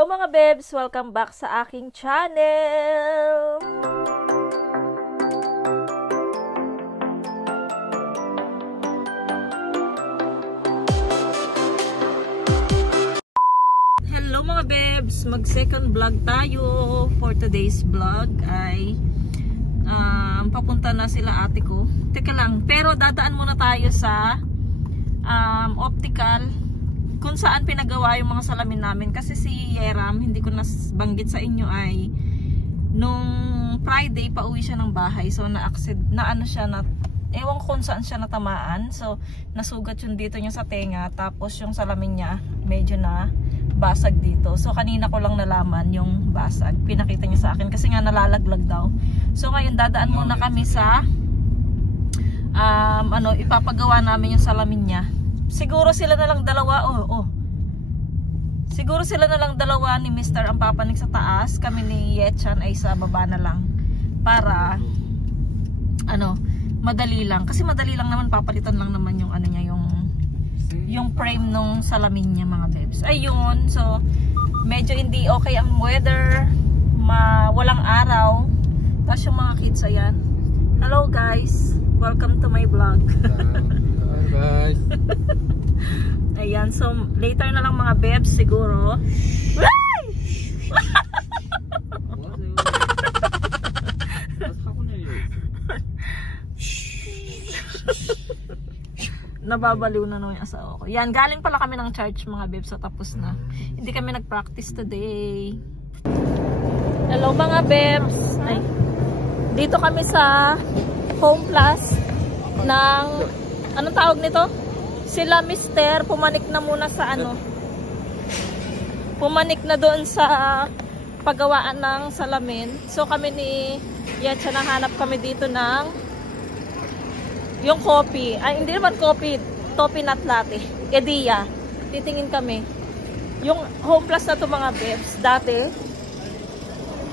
Hello mga bebs! Welcome back sa aking channel! Hello mga bebs! Mag-second vlog tayo. For today's vlog ay papunta na sila ate ko. Teka lang, pero dadaan muna tayo sa optical kung saan pinagawa yung mga salamin namin, kasi si Yeram, hindi ko nabanggit sa inyo, ay nung Friday pauwi siya ng bahay, so ewan ko kung saan siya natamaan, so nasugat yung dito niya sa tenga, tapos yung salamin niya medyo na basag dito. So kanina ko lang nalaman yung basag, pinakita niya sa akin kasi nga nalalaglag daw. So ngayon dadaan muna kami sa ipapagawa namin yung salamin niya. Siguro sila na lang dalawa, siguro sila na lang dalawa ni Mr. ang papanik sa taas, kami ni Yechan ay sa baba na lang, para madali lang, kasi madali lang naman, papalitan lang naman yung niya, yung frame nung salamin niya mga bebs. Ayun, so medyo hindi okay ang weather, walang araw, tapos yung mga kids, ayan. Hello guys, welcome to my vlog. Guys. Ayan, so later na lang mga bebs siguro. Nababaliw na naman yung asawa ko. Yan, galing pala kami ng church mga bebs, so tapos na. Hindi kami nag-practice today. Hello mga bebs. Ay, dito kami sa Home Plus ng anong tawag nito? Sila Mister pumanik na muna sa pumanik na doon sa paggawaan ng salamin. So kami ni Yetcha, nahanap kami dito ng yung coffee. Ay, hindi naman coffee, toffee nut latte, Edia. Titingin kami yung Home Plus na to mga bebs. Dati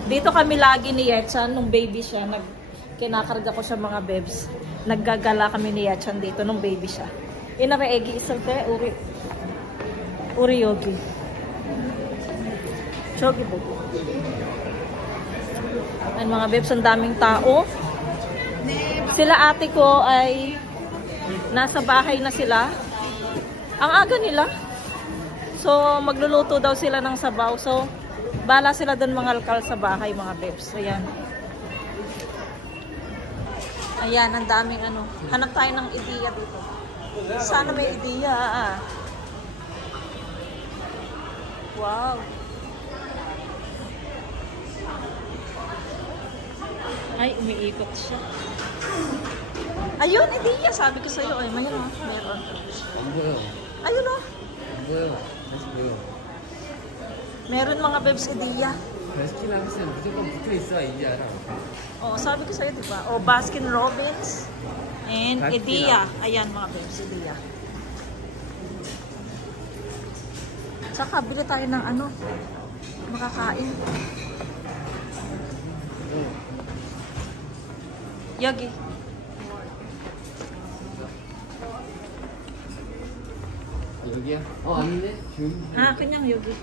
dito kami lagi ni Yetcha nung baby siya, kinakarga ko siya mga bebs. Naggagala kami ni Yachan dito nung baby siya. Inareegi isalte uri yogi. Chogi bogo. Ay mga bebs, ang daming tao. Sila ate ko ay nasa bahay na sila. Ang aga nila. So magluluto daw sila ng sabaw. So bala sila doon mangalkal sa bahay mga bebs. Ayan. Ayan, ang daming hanap tayo ng ideya dito. Sana may ideya. Wow. Ay, umiikot siya. Ayun, ideya. Sabi ko sa'yo. Ay, mayroon. Meron. Ayun o. Meron mga bebs ideya. Oh, sabi ko sa'yo, diba? Oh, Baskin Robbins and Edia. Ayan mga bebs, Edia. Tsaka bili tayo ng makakain. Yogi. Yogi야? 아닌데? 그냥 yogi.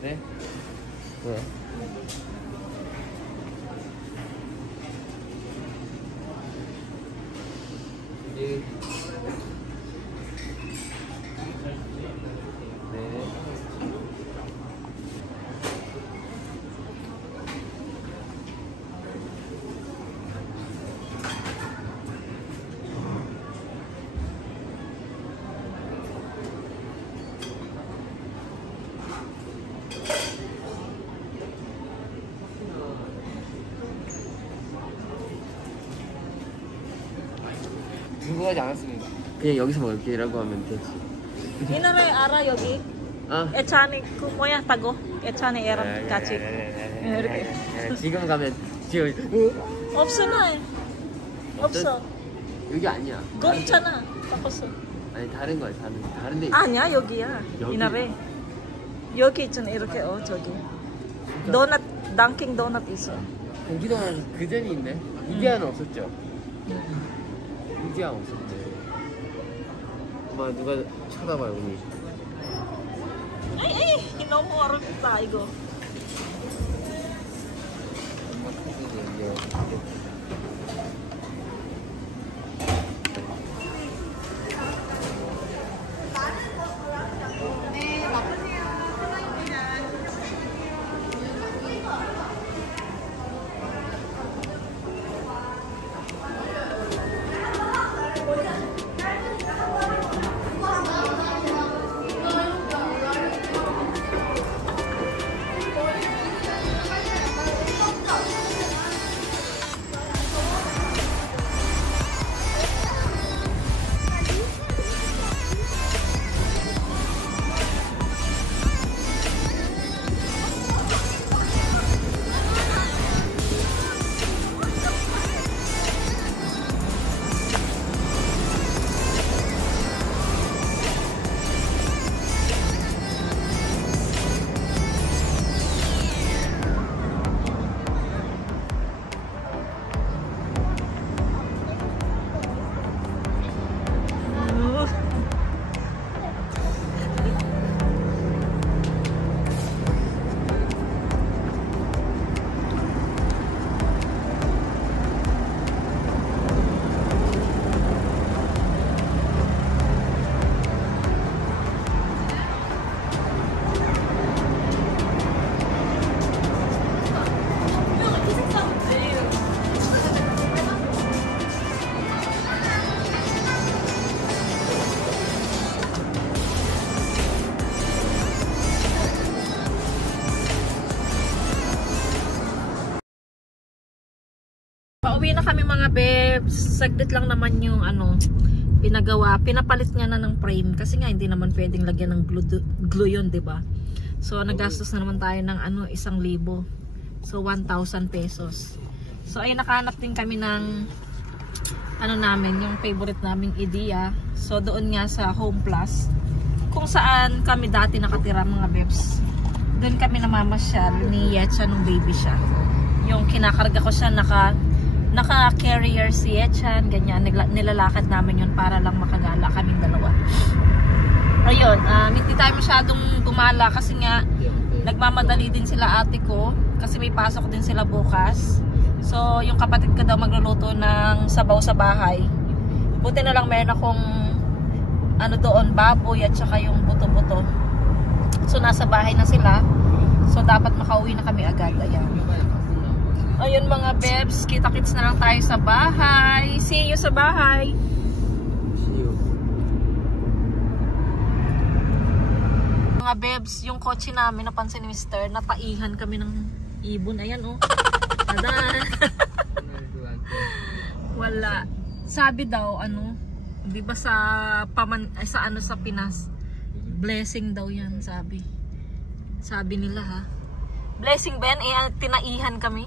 네? 뭐야? 네. 궁금하지 않았습니다. 그냥 여기서 먹을게라고 하면 되지. Inare ara yogi. Echani kumoya tago. Echani eram kachi. 지금 가면 지금 없어 나. 없어. 여기 아니야. 거 있잖아. 바꿨어. 아니 다른 거야. 다른 데 있어. 아니야, 여기야. 여기? 이나래. 여기 있잖아. 이렇게 저기. 도넛, 던킨 도넛 있어. 공기동은 그 전이 있네. 이디아는 없었죠. 이디아 없었대. 엄마 누가 쳐다봐요, 언니. No more tayo. Pauwi na kami mga bebs. Saglit lang naman yung pinagawa. Pinapalit niya na ng frame kasi nga hindi naman pwedeng lagyan ng glue yun, 'di ba? So nagastos na naman tayo ng 1,000. So 1,000 pesos. So ay nakahanap din kami ng namin, yung favorite naming idea. So doon nga sa Home Plus kung saan kami dati nakatira mga bebs. Doon kami namamasyal ni Yetcha nung baby siya. Yung kinakarga ko siya naka-carrier si Yetchan, ganyan, nilalakad namin yun para lang makagala kaming dalawa. Ayun, hindi tayo masyadong gumala kasi nga nagmamadali din sila ate ko kasi may pasok din sila bukas. So yung kapatid ko daw magluluto ng sabaw sa bahay. Buti na lang meron akong doon, baboy at saka yung buto-buto. So nasa bahay na sila. So dapat makauwi na kami agad. Ayan. Ayun mga bebs, kita-kits na lang tayo sa bahay. See you sa bahay. See you. Mga bebs, yung kotse namin, napansin ni Mr. Nataihan kami ng ibon. Ayan oh. Tada! Wala. Sabi daw, di ba sa Pinas, blessing daw yan, sabi. Sabi nila ha. Blessing ba yan? Tinaihan kami.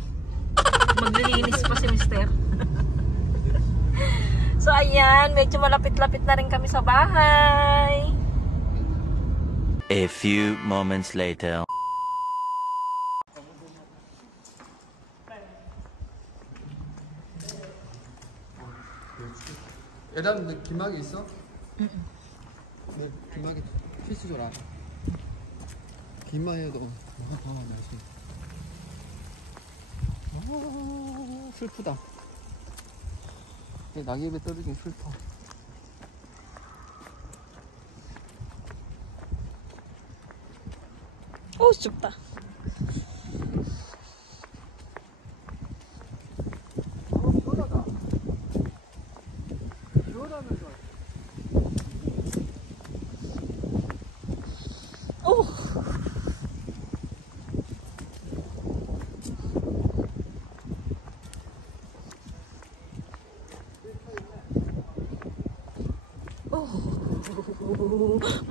Maglilinis pa si Mr. So ayan, medyo malapit-lapit na rin kami sa bahay. A few moments later. 얘랑 너 김학이 있어? 응. 너 김학이 필수 줘라. 김만 해도 봐봐 날씨. 아 슬프다. 낙엽에 떨어지긴 슬퍼. 오 춥다.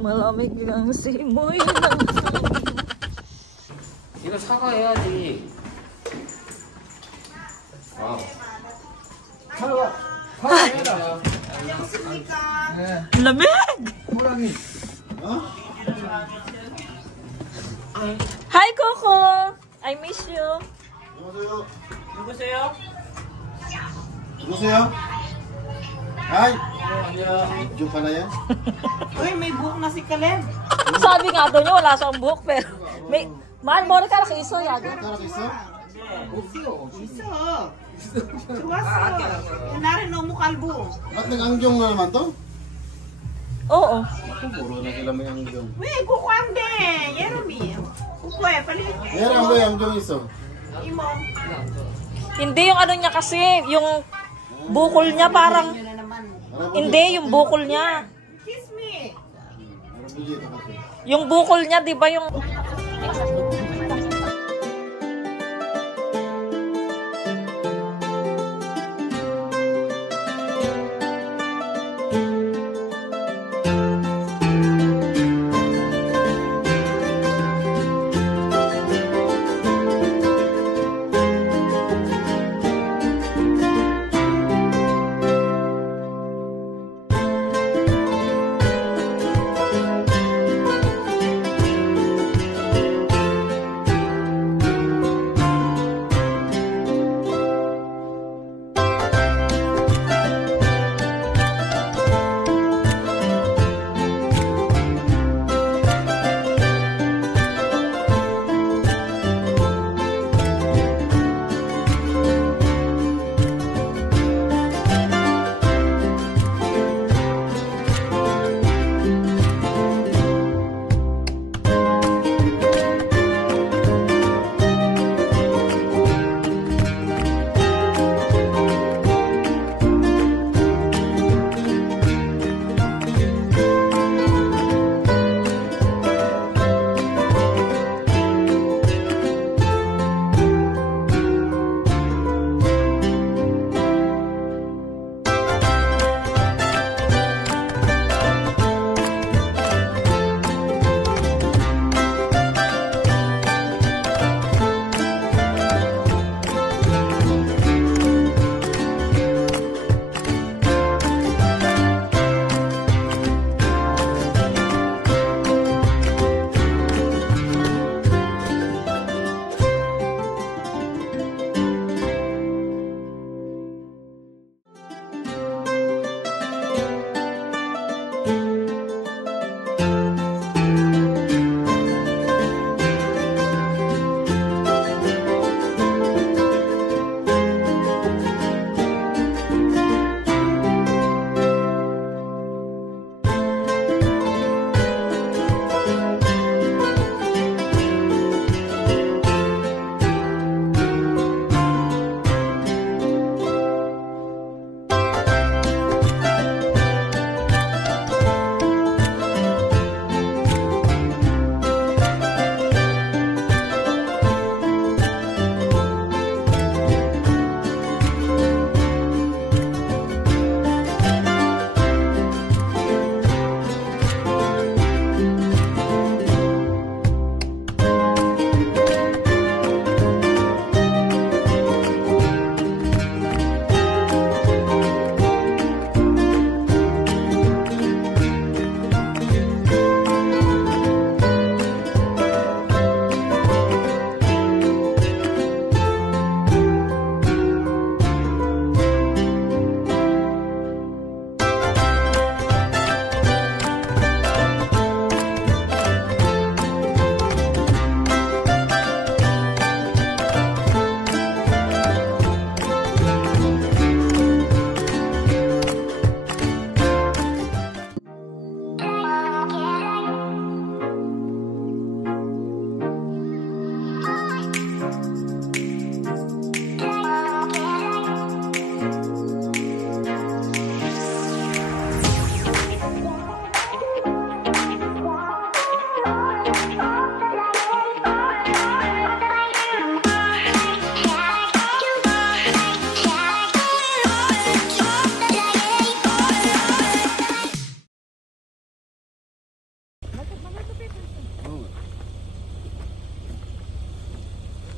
마lamig ang simoy. 이거 사과해야지. 와. 사과해라. 안녕하십니까. 네. lamig! 호랑이. Hi Coco! I miss you. 누구세요? 누구세요? 누구세요? Hi! 안녕. Diyo pala yan? Uy, may buhok na si Caleb. Sabi nga daw niya wala siyang buhok pero May, mahal mo ka laki iso, yago. Karak iso? 있어. 좋았어. 그날은 너무 갈고. Ba't nag-angjong na naman to? Oo. Puro na sila may angjong. 왜 고고한데? 예름이. 고고해 빨리. Meron ba yung angjong iso? 이모. Hindi yung ano niya kasi, yung bukol niya parang, na naman. hindi yung bukol niya. Kiss me. Meron bigay ito kasi. Yung bukol niya, di ba yung...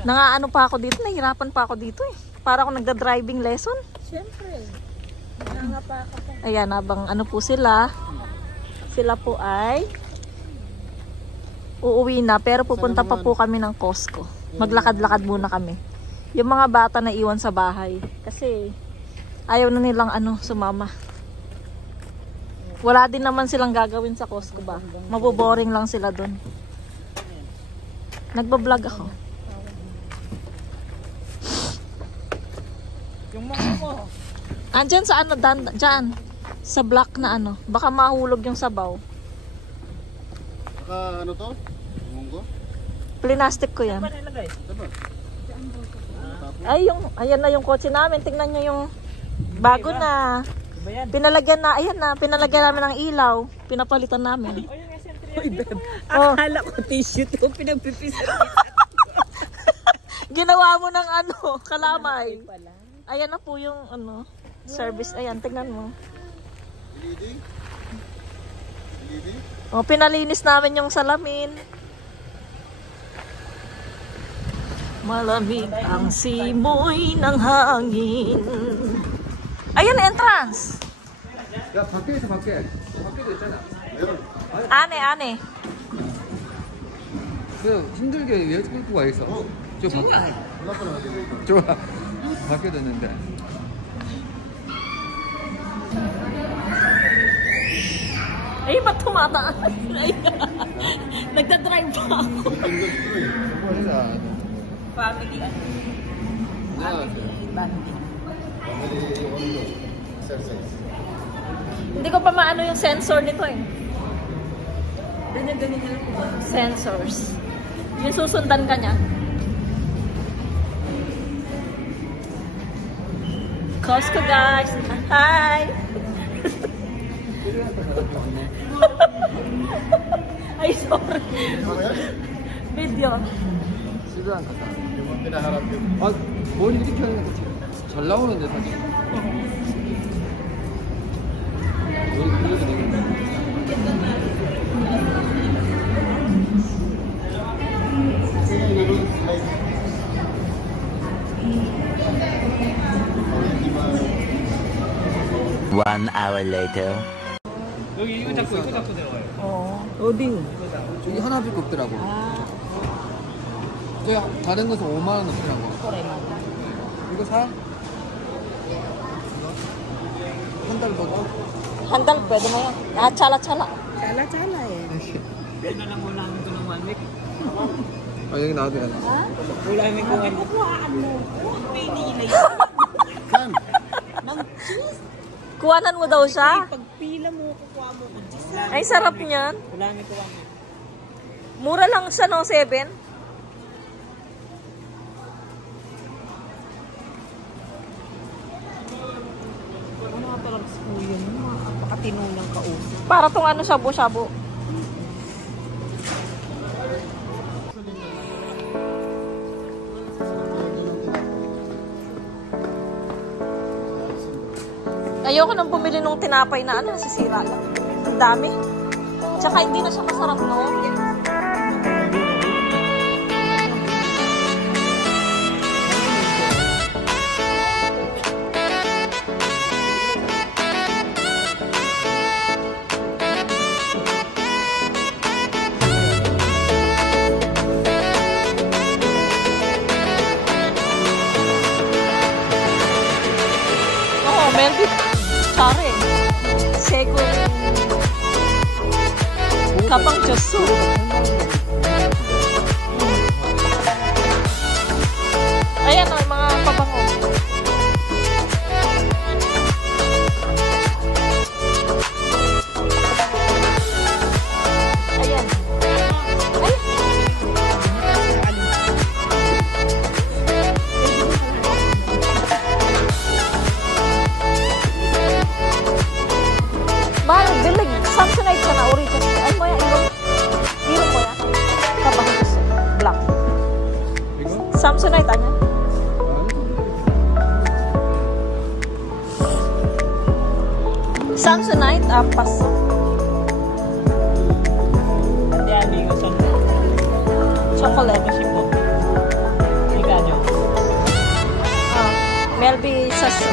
Nangaano pa ako dito, nahirapan pa ako dito eh. Para ako nagda-driving lesson. Siyempre. Nanga pa ako. Ayan, habang ano po sila. Sila po ay uuwi na, pero pupunta pa po kami ng Costco. Maglakad-lakad muna kami. Yung mga bata na iwan sa bahay. Kasi ayaw na nilang sumama. Wala din naman silang gagawin sa Costco ba? Maboboring lang sila dun. Nagbablog ako. Yung mga mo. Andyan sa ano, dyan. Sa block na ano. Baka mahulog yung sabaw. Ano to? Munggo? Plastic ko yan. Nilagay. Diba? Ay, ayan na yung kotse namin. Tingnan nyo yung bago na. Pinalagyan na, ayan na. Pinalagyan namin ng ilaw. Pinapalitan namin. Akala ko tissue to. Pinagpipisan. Ginawa mo ng ano, kalamay. Ayan na po yung ano, service. Ayan, tingnan mo. LED? LED? O, pinalinis namin yung salamin. Malamig ang simoy ng hangin. Ayan, entrance. 야 밖에 있어 밖에. 밖에도 있잖아. Ane. 그 힘들게 왜 끌고 와 있어? 저 밖에. 좋아. 밖에도 있는데. Ay, ba't tumataan? Nagdadrive pa ako. Family. Hindi ko pa maano yung sensor nito eh. Sensors. Yung susundan ka niya. Costco guys. Hi! Ay, sorry. Video. 집에 안 갔다. Pinaharap yun. 뭘 이렇게 하는 거지? 잘 나오는데 사실. 그래도 되겠네. One hour later. 여기 이거 잡고 내려가요. 어디? 저기 하나밖에 없더라고. 저 다른 것은 5만 원 넘더라고. 이거 사? 한 달 보고. Handal, pwede mo yan. Ah, chala-chala. Chala-chala eh. Yan na lang ulamin ko ng 1 week. 아 여기 나와도 되나? Ulamin ko 1 week. Kuhaan mo. Pinili. Kan? Mang cheese. Kuwanan mo daw siya? Pagpila mo, kukuha mo ko cheese. Ay, sarap niyan. Ulamin ko 1 week. Mura lang siya, no? 7. Ano nga talaga sa kuya mo? Makatinulang kausap. Para tong ano, shabu-shabu. Ayoko nang bumili nung tinapay na ano, sisira lang. Ang dami. Tsaka hindi na siya masarap, no? Oo, Melvin. Sorry. Sego. Kapang Diyoso. Ayan o, mga pabango. Ayan. Ay. Mahal, bilig. Samsonite ka na, original. Ay mo yan, irong mo yan. Kapang Diyoso. Black. 이거? Samsonite, ano? Samsonite, paso. Hindi, amigo. Chocolate. Sipo. Higa nyo. Melby Sasso.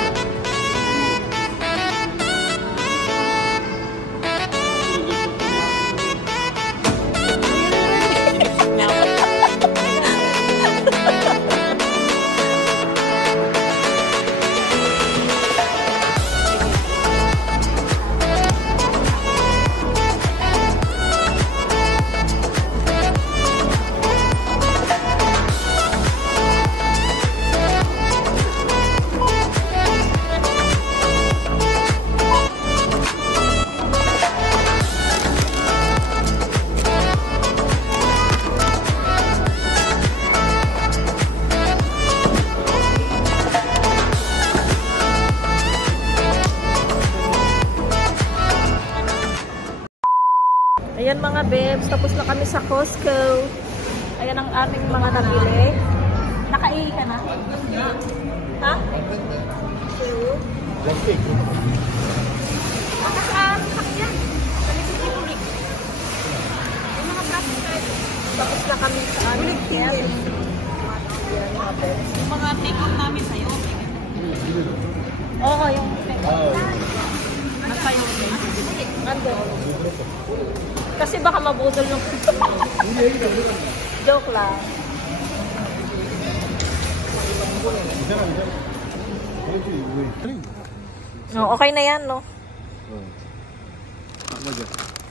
bebs, tapos na kami sa Costco. Ayan ang aming mga nabili. Nakaihi ka na? Ha? Plastic. Tapos na kami sa aming Ayan, mga bebs. Yung mga take-out namin sa'yo. Oo, yung Nasa yung ando. Kasi baka mabudol yung joke lang. No, okay na yan, no?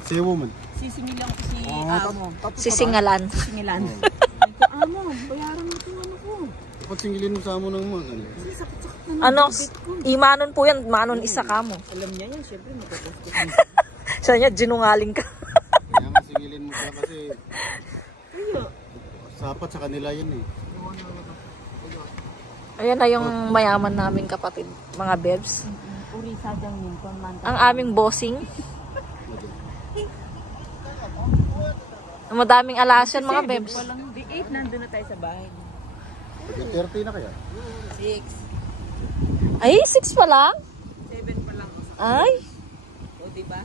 Sewoman. sisingil lang ko si Amo. Sisingalan. Singilan. Ay ko, Amo, bayaran mo itong ano ko. Dapat singilin mo sa amo ng mga. Kasi sakit-sakit na Ano, imanon po yan, manon isa ka mo. Alam niya yan, syempre magkakos ko. Sa niya, jinungaling ka. Kaya nga singilin mo siya kasi Ayo. sapat sa kanila yan eh. Ayan na yung mayaman namin kapatid, mga bebs. Uri sadyang yun, konmanta. Ang aming bossing. Ang madaming alasyan, mga bebs. Walang di 8, nandun na tayo sa bahay. 30 na kaya? 6, Ay, 6 pa lang? 7 pa lang. Ay, O, diba?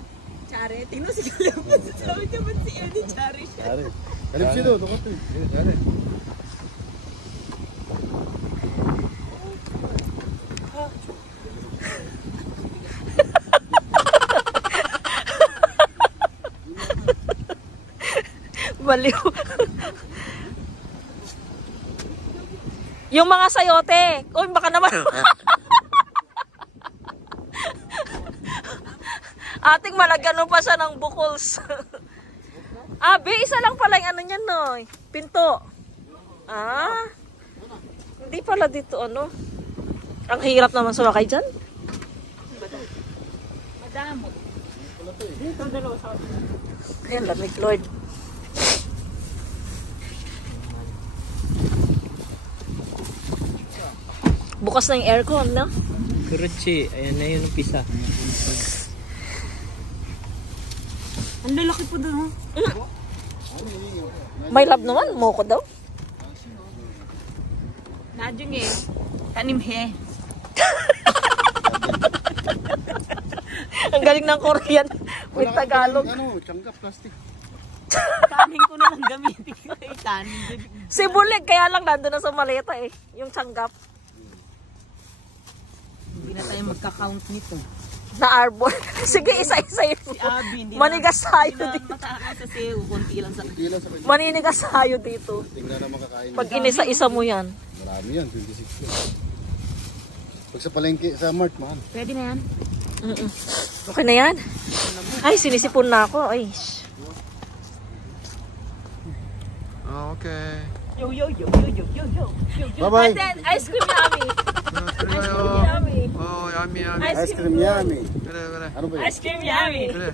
Chare, tingnan si Kalaman. Sabi niya ba't si Eddie Chare siya? Dali. Kalip siya doon, tukot eh. Dali. baliw. Yung mga sayote. Uy, baka naman. Ating malagyan pa siya ng bukols. Be, isa lang pala yung ano niyan, no? Pinto. Hindi pala dito, ano? Ang hirap naman sumakay dyan. Madamo. Ayan, lamig, Lord. Bukas na yung aircon, no? Kuruchi, ayan na yun umpisa. Ang lalaki po doon, ha? May love naman, moko daw. Nadyong eh. Kanimhe. Ang galing ng Korean with Tagalog. Ano, tiyangga, plastic. Kanin ko na lang gamitin ko eh. Kanin. Si Bulig, kaya lang nandun na sa maleta eh. Yung tsanggap Hindi na tayo magka-count nito. na arbor. Sige, isa-isa yun. Si Abby, hindi Manigas tayo Hindi dito. na mataas sa sayo. Kunti lang sa Hindi lang sa kanya. Maninigas tayo dito. Tingnan na makakain. Pag inisa-isa mo yan. Marami yan, 26 yan. Pag sa palengke, sa mart, mahal. Pwede na yan. Okay na yan. Ay, sinisipon na ako. Ay. Okay. Yo, yo, yo, yo, yo, yo, yo, yo, yo. Bye-bye. And then, ice cream yummy. Yummy. Oh, yummy, yummy. Ice cream yummy. 그래, 그래. Ano ba yun? Ice cream yummy. 그래.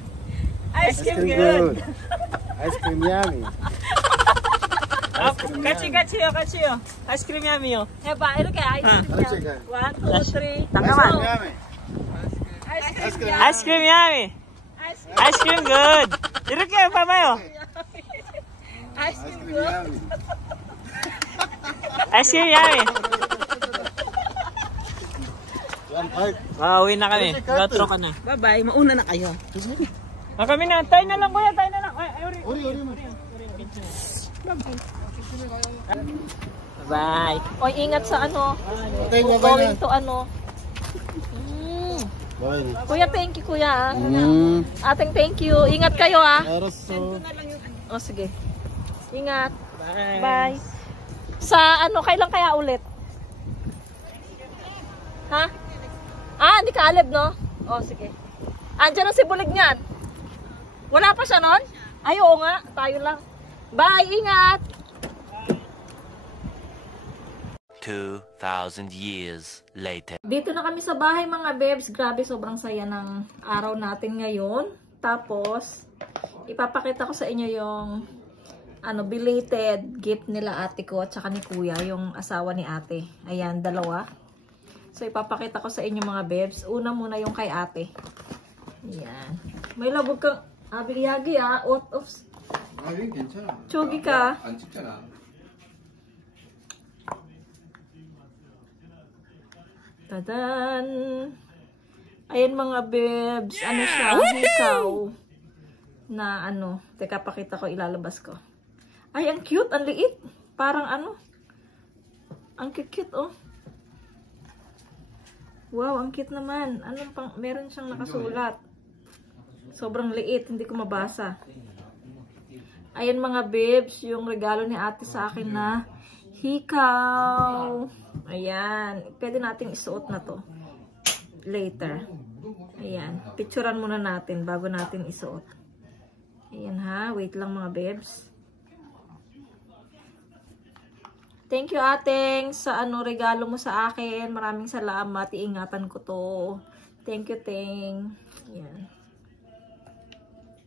Ice cream good. Ice cream yummy. 같이요, 같이요. 아이스크림 얌이요. Heba, 이렇게 ice cream Ano siya yummy. ka? 1, 2, 3. Ice cream yummy. Ice cream 아이스크림 야미! 아이스크림 굿! 이렇게 봐봐요! Ice Ice cream cream good. yummy. 아이스크림 야미! Yan, Park. Uwi na kami. Gotro ka na. Bye-bye. Mauna na kayo. Kami na. Tayo na lang kuya. Tayo na lang. Uri mo. Bye! Oy, ingat sa ano. Okay, bye-bye Going na. to ano. Bye. Kuya, thank you, kuya. Mm. Ating thank you. Ingat kayo, ah. Aroso. O, sige. Ingat. Bye. Sa ano, kailan kaya ulit? Ha? Hindi ka alib, no? O, sige. Andiyan na si Bulig niyan. Wala pa siya nun? Ay, oo nga. Tayo lang. Bye, ingat. 2,000 years later. Dito na kami sa bahay, mga bebs. Grabe, sobrang saya ng araw natin ngayon. Tapos, ipapakita ko sa inyo yung belated gift nila ate ko at saka ni kuya, yung asawa ni ate. Ayan, dalawa. So, ipapakita ko sa inyo, mga bebs. Una muna yung kay ate. Ayan. May labog kang abiyagi, out of 아, 여긴 괜찮아. 저기가. 안 찍잖아. Tadan! Ayan mga bebs. Ano siya? Hikaw. Na ano. Teka, pakita ko. Ilalabas ko. Ay, ang cute. Ang liit. Parang ano. Ang cute, oh. Wow, ang cute naman. Anong pang, meron siyang nakasulat. Sobrang liit. Hindi ko mabasa. Ayan mga bebs. Yung regalo ni ate sa akin na hikaw. Ayan. Pwede nating isuot na to. Later. Ayan. Picturean muna natin bago natin isuot. Ayan ha. Wait lang mga bebs. Thank you ateng sa ano regalo mo sa akin. Maraming salamat. Iingatan ko to. Thank you, Teng. Ayan.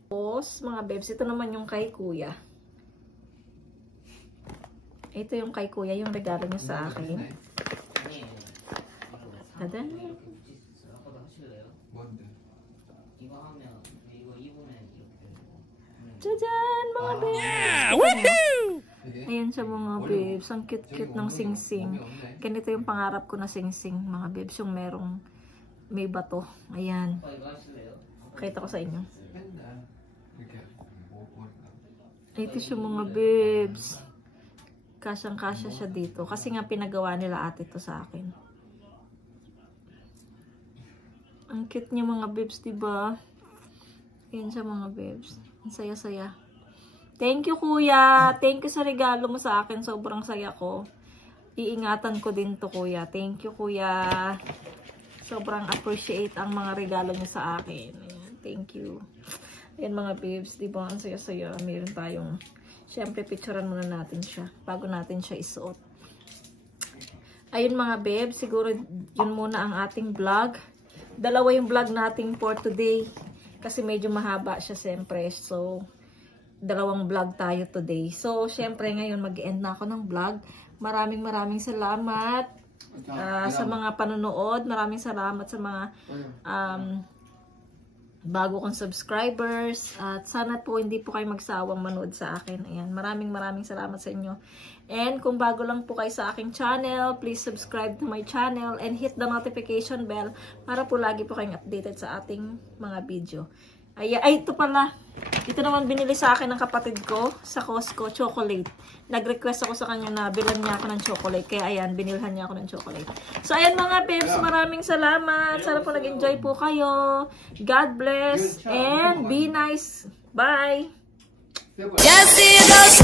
Tapos, mga bebs, ito naman yung kay kuya. Ito yung kay kuya, yung regalo niya sa akin. Tadan. Jajan, mga bebs. Ayan siya mga bebs. Ang cute-cute ng sing-sing. Ganito yung pangarap ko na sing-sing, mga bebs. Yung merong may bato. Ayan. Pakita ko sa inyo. Ito siya mga bebs. Kasyang-kasya siya dito. Kasi nga pinagawa nila ate to sa akin. Ang cute niya mga bebs, diba? Ayan siya mga bebs. Ang saya-saya. Thank you kuya. Thank you sa regalo mo sa akin. Sobrang saya ko. Iingatan ko din to kuya. Thank you kuya. Sobrang appreciate ang mga regalo niya sa akin. Ayan. Thank you. Ayan mga bebs, di ba? Ang saya-saya. Meron tayong, syempre picturean muna natin siya bago natin siya isuot. Ayun mga bebs, siguro yun muna ang ating vlog. Dalawa yung vlog natin for today. Kasi medyo mahaba siya syempre. So, dalawang vlog tayo today. So, syempre ngayon mag-end na ako ng vlog. Maraming salamat sa mga panonood. Maraming salamat sa mga bago kong subscribers. At sana po hindi po kayo magsawang manood sa akin. Ayan, maraming salamat sa inyo. And kung bago lang po kayo sa aking channel, please subscribe to my channel and hit the notification bell para po lagi po kayong updated sa ating mga video. Ay, ito pala. Ito naman binili sa akin ng kapatid ko sa Costco, chocolate. Nag-request ako sa kanya na bilan niya ako ng chocolate. Kaya ayan, binilhan niya ako ng chocolate. So ayan mga peeps, maraming salamat. Sana po nag-enjoy po kayo. God bless and be nice. Bye! Just see those